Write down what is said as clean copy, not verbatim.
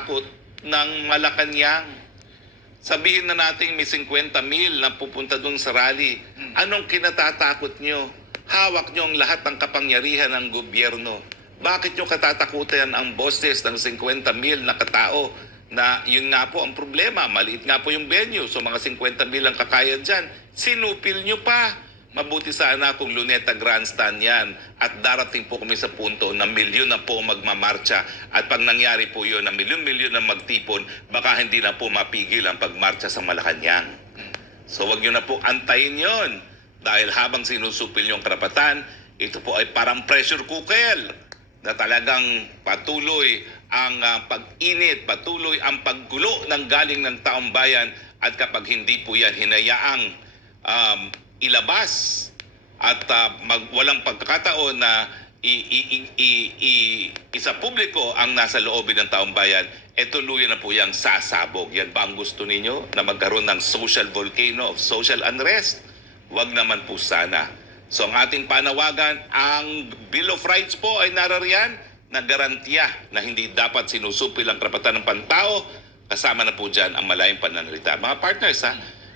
kinatatakot ng Malacanang? Sabihin na natin may 50 mil na pupunta doon sa rally. Anong kinatatakot nyo? Hawak nyo ang lahat ng kapangyarihan ng gobyerno. Bakit nyo katatakutan ang boses ng 50 mil na katao na yun nga po ang problema? Maliit nga po yung venue. So mga 50 mil ang kakaya dyan. Sinupil nyo pa. Mabuti sana kung Luneta Grandstand yan at darating po kami sa punto na milyon na po magmamarcha at pag nangyari po yun na milyon-milyon na magtipon, baka hindi na po mapigil ang pagmarcha sa Malacanang. So wag nyo na po antayin yon dahil habang sinusupil yung karapatan, ito po ay parang pressure cooker na talagang patuloy ang pag-init, patuloy ang paggulo ng galing ng taong bayan at kapag hindi po yan hinayaang ilabas at walang pagkakataon na isa publiko ang nasa loobin ng taong bayan, tuluyan na po yung sasabog. Yan ba ang gusto ninyo? Na magkaroon ng social volcano of social unrest? Wag naman po sana. So ang ating panawagan, ang Bill of Rights po ay narariyan na garantiya na hindi dapat sinusupil ang karapatan ng pantao. Kasama na po dyan ang malayang pananalita. Mga partners,